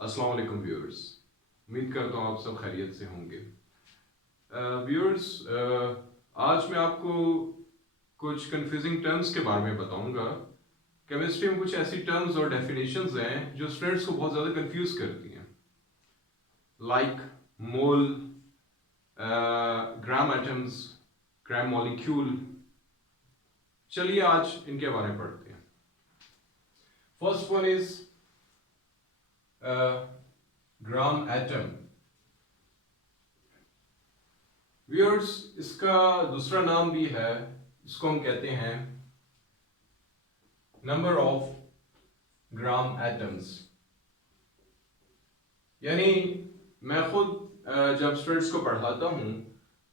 अस्सलाम वालेकुम व्यूअर्स। उम्मीद करता हूँ आप सब खैरियत से होंगे। व्यूअर्स, आज मैं आपको कुछ कंफ्यूजिंग टर्म्स के बारे में बताऊंगा। केमिस्ट्री में कुछ ऐसी टर्म्स और डेफिनेशंस हैं जो स्टूडेंट्स को बहुत ज़्यादा कंफ्यूज करती हैं, लाइक मोल, ग्राम एटम्स, ग्राम मॉलिक्यूल। चलिए आज इनके बारे में पढ़ते हैं। First one is gram atom. Viewers, इसका दूसरा नाम भी है, इसको हम कहते हैं नंबर ऑफ ग्राम एटम्स। यानी मैं खुद जब स्टूडेंट्स को पढ़ाता हूँ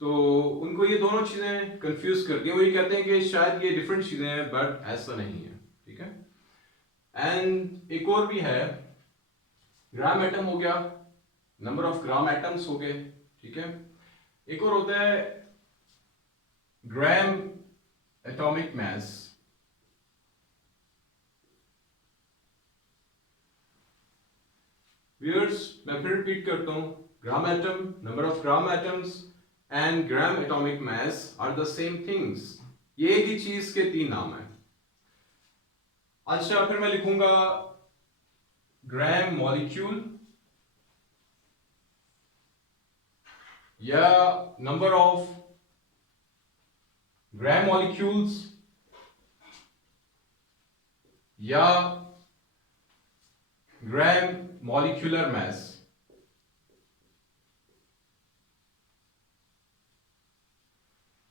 तो उनको ये दोनों चीज़ें कंफ्यूज करती हैं। वो ये कहते हैं कि शायद ये डिफरेंट चीज़ें हैं, बट ऐसा नहीं है। ठीक है। एंड एक और भी है, ग्राम एटम हो गया, नंबर ऑफ ग्राम एटम्स हो गए। ठीक है। एक और होता है ग्राम एटॉमिक मास। व्यूअर्स, मैं फिर रिपीट करता हूं, gram atom, number of gram atoms and gram atomic mass are the same things. ये एक ही चीज के तीन नाम है। अच्छा, फिर मैं लिखूंगा ग्राम मॉलिक्यूल या नंबर ऑफ ग्राम मॉलिक्यूल्स या ग्राम मॉलिक्यूलर मास।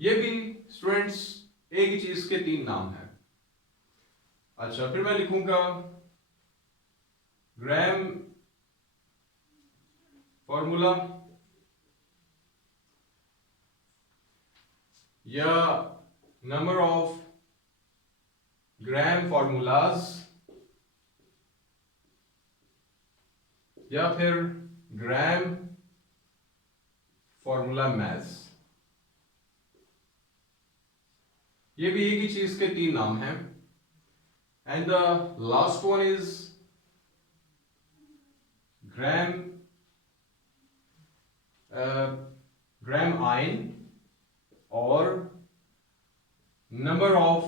ये भी स्टूडेंट्स एक ही चीज के तीन नाम है। अच्छा, फिर मैं लिखूंगा ग्राम फॉर्मूला या नंबर ऑफ ग्राम फॉर्मूलाज या फिर ग्राम फॉर्मूला मास। ये भी एक ही चीज के तीन नाम हैं। And the last one is gram gram ion और नंबर ऑफ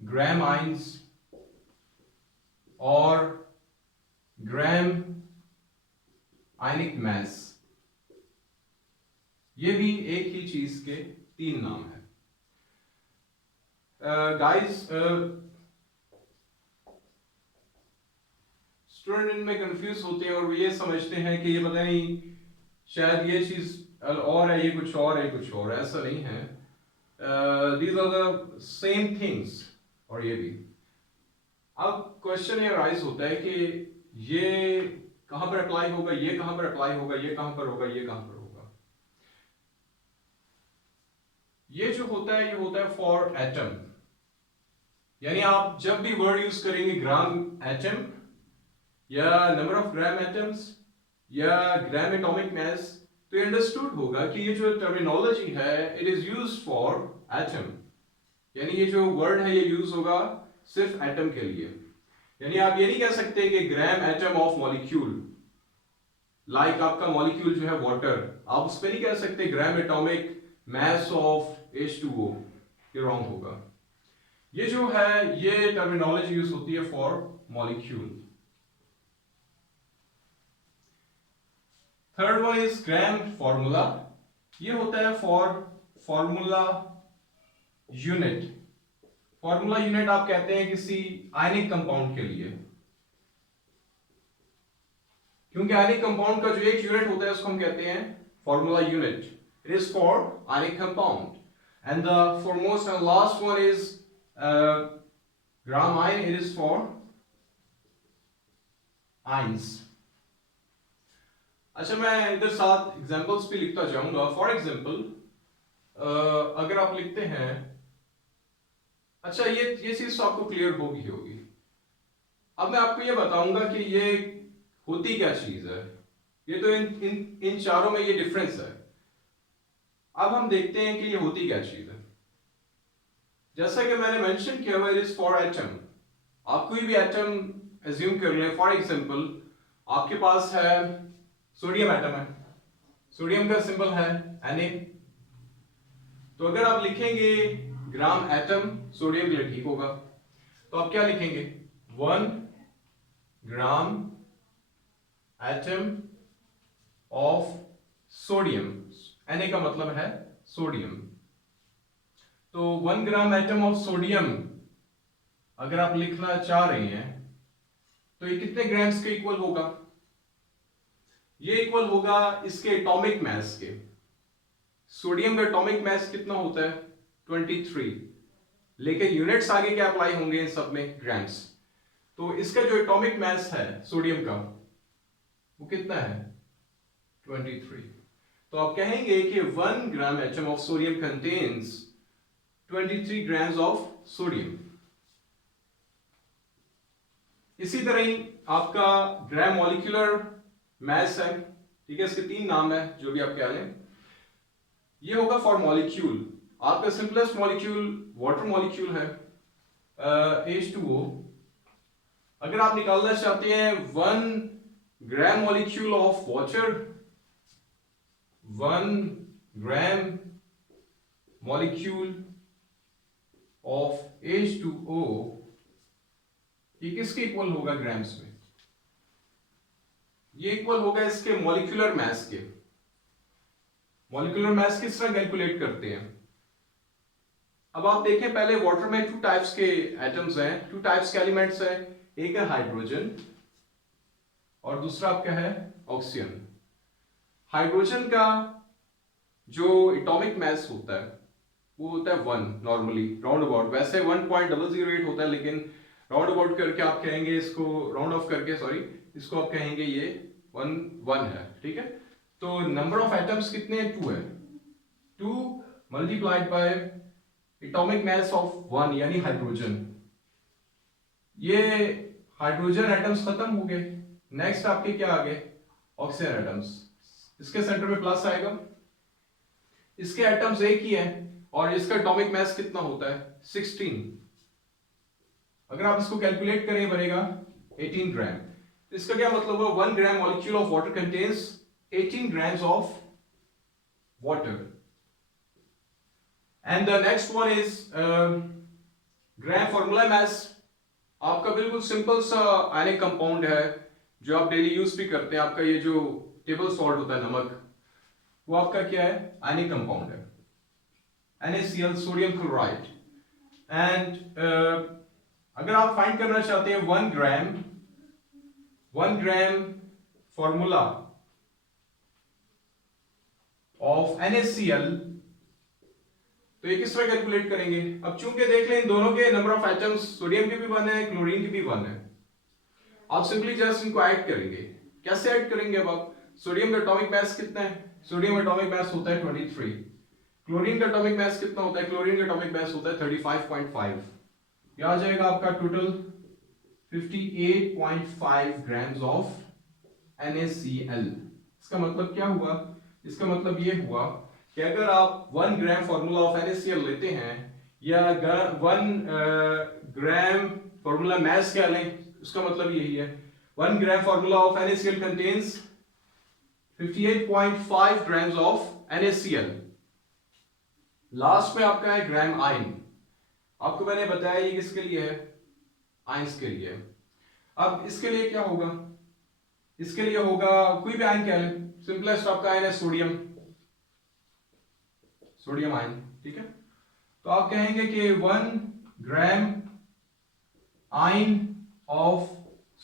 ग्राम आयन्स और ग्राम आयनिक मास। ये भी एक ही चीज के तीन नाम है। गाइस, स्टूडेंट इनमें कंफ्यूज होते हैं और वो ये समझते हैं कि ये पता नहीं शायद ये चीज और है, ये कुछ और है, कुछ और है। ऐसा नहीं है। These are the same things. और ये भी अब क्वेश्चन ये राइज होता है कि ये कहां पर अप्लाई होगा, ये कहां पर अप्लाई होगा, ये कहां पर होगा, ये कहां पर होगा। ये जो होता है, ये होता है फॉर एटम। यानी आप जब भी वर्ड यूज करेंगे ग्राम एटम या नंबर ऑफ ग्राम एटम्स या ग्राम एटॉमिक मास, तो ये अंडरस्टूड होगा कि ये जो टर्मिनोलॉजी है it is used for atom. यानी ये जो वर्ड है ये यूज होगा सिर्फ एटम के लिए। यानी आप ये नहीं कह सकते कि gram atom of molecule, like आपका मॉलिक्यूल जो है वाटर, आप उस पर नहीं कह सकते ग्राम एटॉमिक मास ऑफ H2O। ये रॉन्ग होगा। ये जो है ये टर्मिनोलॉजी यूज होती है for molecule. Third one is gram formula. ये होता है for formula unit. Formula unit आप कहते हैं किसी आयनिक कंपाउंड के लिए, क्योंकि आयनिक कंपाउंड का जो एक यूनिट होता है उसको हम कहते हैं formula unit. It is for ionic compound. And the foremost and last one is gram ion. It is for ions. अच्छा, मैं इधर साथ एग्जांपल्स भी लिखता जाऊंगा। फॉर एग्जांपल, अगर आप लिखते हैं, अच्छा ये चीज तो आपको क्लियर होगी। अब मैं आपको ये बताऊंगा कि ये होती क्या चीज है। ये तो इन चारों में ये डिफरेंस है। अब हम देखते हैं कि ये होती क्या चीज है। जैसा कि मैंने मेंशन किया हुआ, इट इज फॉर एटम। आप कोई भी एटम एज्यूम कर लें। फॉर एग्जांपल, आपके पास है सोडियम एटम है, सोडियम का सिंबल है Na। तो अगर आप लिखेंगे ग्राम एटम सोडियम के लिए ठीक होगा, तो आप क्या लिखेंगे 1 gram atom of sodium, Na का मतलब है सोडियम। तो 1 ग्राम एटम ऑफ सोडियम अगर आप लिखना चाह रहे हैं तो ये कितने ग्राम्स के इक्वल होगा? ये इक्वल होगा इसके एटॉमिक मास के। सोडियम का एटॉमिक मास कितना होता है 23, लेकिन यूनिट्स आगे क्या अप्लाई होंगे इन सब में ग्राम्स। तो इसका जो एटॉमिक मास है सोडियम का वो कितना है 23। तो आप कहेंगे कि 1 gram atom of sodium contains 23 grams of sodium. इसी तरह ही आपका ग्राम मॉलिक्यूलर मास है, ठीक है, इसके 3 नाम है जो भी आप कह लें। ये होगा फॉर मॉलिक्यूल, आपका सिंपलेस्ट मॉलिक्यूल वाटर मॉलिक्यूल है H2O। अगर आप निकालना चाहते हैं 1 gram molecule of water, 1 gram molecule of H2O, ये किसके इक्वल होगा ग्राम्स में? ये इक्वल होगा इसके मॉलिक्यूलर मास के। मॉलिक्यूलर मास किस तरह कैलकुलेट करते हैं? अब आप देखें, पहले वाटर में 2 टाइप्स के एटम्स हैं, 2 टाइप्स के एलिमेंट्स हैं। एक है हाइड्रोजन और दूसरा आपका है ऑक्सीजन। हाइड्रोजन का जो एटॉमिक मास होता है वो होता है 1 नॉर्मली, राउंड अबाउट। वैसे 1.008 होता है, लेकिन राउंड अबाउट करके आप कहेंगे इसको, राउंड ऑफ करके सॉरी, इसको आप कहेंगे ये 1 है, ठीक है। तो नंबर ऑफ एटम्स कितने हैं 2 है, 2 multiplied by atomic mass of 1 यानी हाइड्रोजन। ये हाइड्रोजन एटम्स खत्म हो गए, नेक्स्ट आपके क्या आ गए ऑक्सीजन एटम्स। इसके सेंटर में प्लस आएगा, इसके एटम्स एक ही है और इसका एटॉमिक मास कितना होता है 16। अगर आप इसको कैलकुलेट करें बनेगा 18 ग्राम। इसका क्या मतलब है 1 gram molecule of water contains 18 grams of water। And the next one is gram formula mass। आपका बिल्कुल सिंपल सा आयनिक कंपाउंड है जो आप डेली यूज भी करते हैं। आपका ये जो टेबल सॉल्ट होता है, नमक, वो आपका क्या है आयनिक कंपाउंड है, NaCl सोडियम क्लोराइड। एंड अगर आप फाइंड करना चाहते हैं 1 ग्राम फॉर्मूला ऑफ NaCl, तो ये किस तरह कैलकुलेट करेंगे? अब चूंकि देख लें इन दोनों के नंबर ऑफ एटम्स सोडियम के भी 1 है, क्लोरीन के भी 1 है, आप सिंपली जस्ट इनको ऐड करेंगे। कैसे ऐड करेंगे? अब आप सोडियम का एटॉमिक मास कितना है? सोडियम एटॉमिक मास होता है 23। क्लोरीन का एटॉमिक मास कितना होता है? क्लोरीन का एटॉमिक मास होता है 35.5। यह आ जाएगा आपका टोटल 58.5 ग्राम्स ऑफ NaCl। इसका मतलब क्या हुआ? इसका मतलब ये हुआ कि अगर आप 1 ग्राम फॉर्मूला ऑफ NaCl लेते हैं या 1 ग्राम फॉर्मूला मास क्या लें, उसका मतलब यही है 1 gram formula of NaCl contains 58.5 grams of NaCl। Last में आपका है ग्राम आयन। आपको मैंने बताया ये किसके लिए है? आयंस के लिए। अब इसके लिए क्या होगा? इसके लिए होगा कोई भी आयन क्या लें, सिंपलेस्ट आपका आयन है सोडियम, सोडियम आयन, ठीक है। तो आप कहेंगे कि 1 gram ion of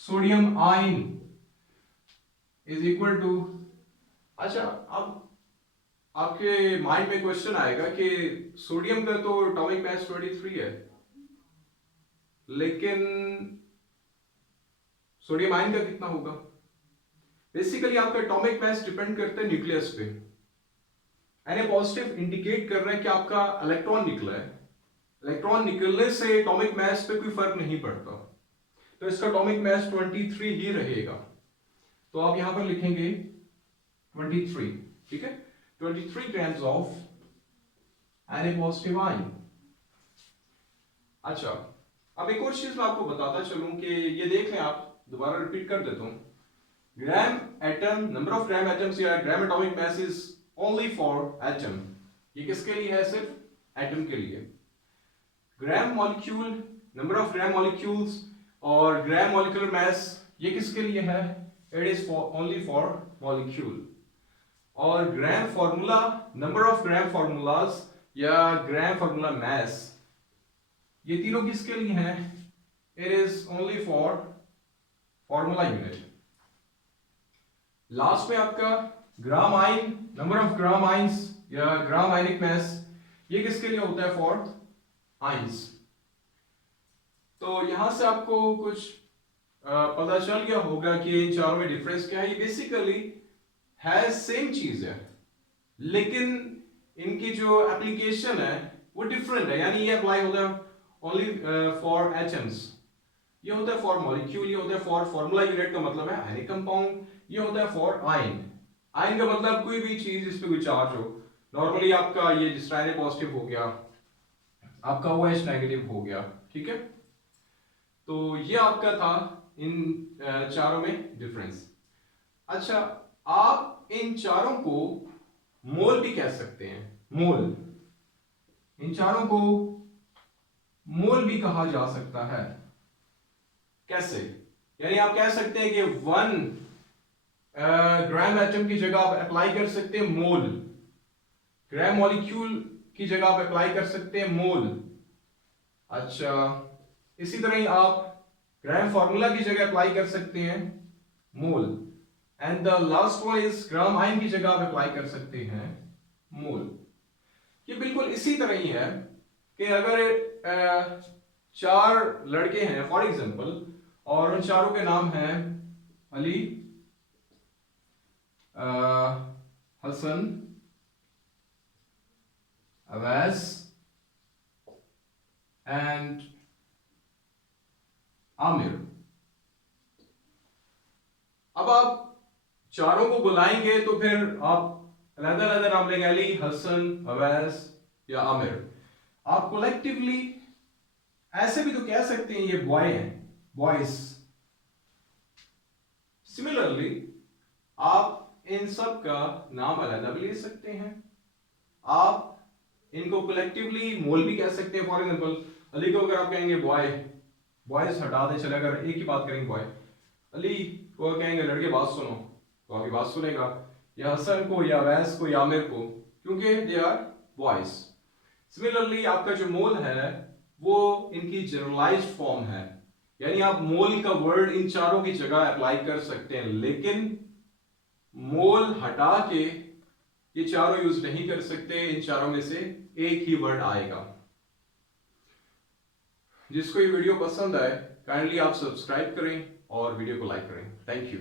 sodium ion is equal to, अच्छा अब आपके माइंड में क्वेश्चन आएगा कि सोडियम का तो एटॉमिक मास 23 है, लेकिन सोडियम आयन का कितना होगा? बेसिकली आपका एटॉमिक मास डिपेंड करता है न्यूक्लियस पे। Na पॉजिटिव इंडिकेट कर रहा है कि आपका इलेक्ट्रॉन निकला है, इलेक्ट्रॉन निकलने से एटॉमिक मास पे कोई फर्क नहीं पड़ता, तो इसका एटॉमिक मास 23 ही रहेगा। तो आप यहां पर लिखेंगे 23, ठीक है, 23 grams of Na positive ion. अच्छा, अब एक और चीज मैं आपको बताता चलूं कि ये देख लें, आप दोबारा रिपीट कर देता हूं। Gram atom, number of gram atoms या gram atomic mass is only for atom. ये किसके लिए है? सिर्फ एटम के लिए। Gram molecule, number of gram molecules और ग्राम मॉलिक्यूलर मास, ये किसके लिए है? It is only for molecule. और gram formula, number of gram formulas या ग्राम फॉर्मूला मास, ये तीनों किसके लिए हैं? It is only for formula unit. Last में आपका ग्राम आइन, नंबर ऑफ ग्राम आइंस या ग्राम आयनिक मास, ये किसके लिए होता है? For ions. तो यहां से आपको कुछ पता चल गया होगा कि इन चारों में डिफरेंस क्या है। ये बेसिकली है सेम चीज है, लेकिन इनकी जो एप्लीकेशन है वो डिफरेंट है। यानी ये अप्लाई होता है ओनली फॉर एटम्स, ये होता है फॉर मॉलिक्यूल, ये होता है फॉर फॉर्मूला यूनिट का मतलब है आयनिक कंपाउंड, ये होता है फॉर आयन। आयन का मतलब कोई भी चीज जिस पे कोई चार्ज हो। नॉर्मली आपका ये जिस पॉजिटिव हो गया, आपका OH नेगेटिव हो गया, ठीक है। तो ये आपका था इन चारों में डिफरेंस। अच्छा, आप इन चारों को मोल भी कह सकते हैं। मोल, इन चारों को मोल भी कहा जा सकता है। कैसे? यानी आप कह सकते हैं कि 1 ग्राम एटम की जगह आप अप्लाई कर सकते हैं मोल, ग्राम मॉलिक्यूल की जगह आप अप्लाई कर सकते हैं मोल। अच्छा, इसी तरह ही आप ग्राम फॉर्मूला की जगह अप्लाई कर सकते हैं mole, and the last one is gram ion की जगह आप अप्लाई कर सकते हैं मोल। ये बिल्कुल इसी तरह ही है कि अगर 4 लड़के हैं फॉर एग्जांपल, और उन चारों के नाम हैं अली, हसन, अवैस एंड आमिर। अब आप चारों को बुलाएंगे तो फिर आप अलग अलग नाम लेंगे, अली, हसन, अवैस या आमिर। आप कलेक्टिवली ऐसे भी तो कह सकते हैं ये बॉय हैं, बॉयज। सिमिलरली आप इन सब का नाम अलग भी ले सकते हैं। आप इनको कलेक्टिवली मोल भी कह सकते हैं। फॉर एग्जांपल अली को अगर आप कहेंगे बॉय, बॉयज हटा दे, चले अगर एक ही बात करेंगे बॉय, अली को कहेंगे लड़के बात सुनो, तो आपकी बात सुनेगा। या हसन को या वैस को या आमिर को, क्योंकि दे आर बॉयज। सिमिलरली आपका जो मोल है वो इनकी जनरलाइज्ड फॉर्म है, यानी आप मोल का वर्ड इन चारों की जगह अप्लाई कर सकते हैं, लेकिन मोल हटा के ये चारों यूज नहीं कर सकते। इन चारों में से एक ही वर्ड आएगा। जिसको ये वीडियो पसंद आए काइंडली आप सब्सक्राइब करें और वीडियो को लाइक करें। Thank you.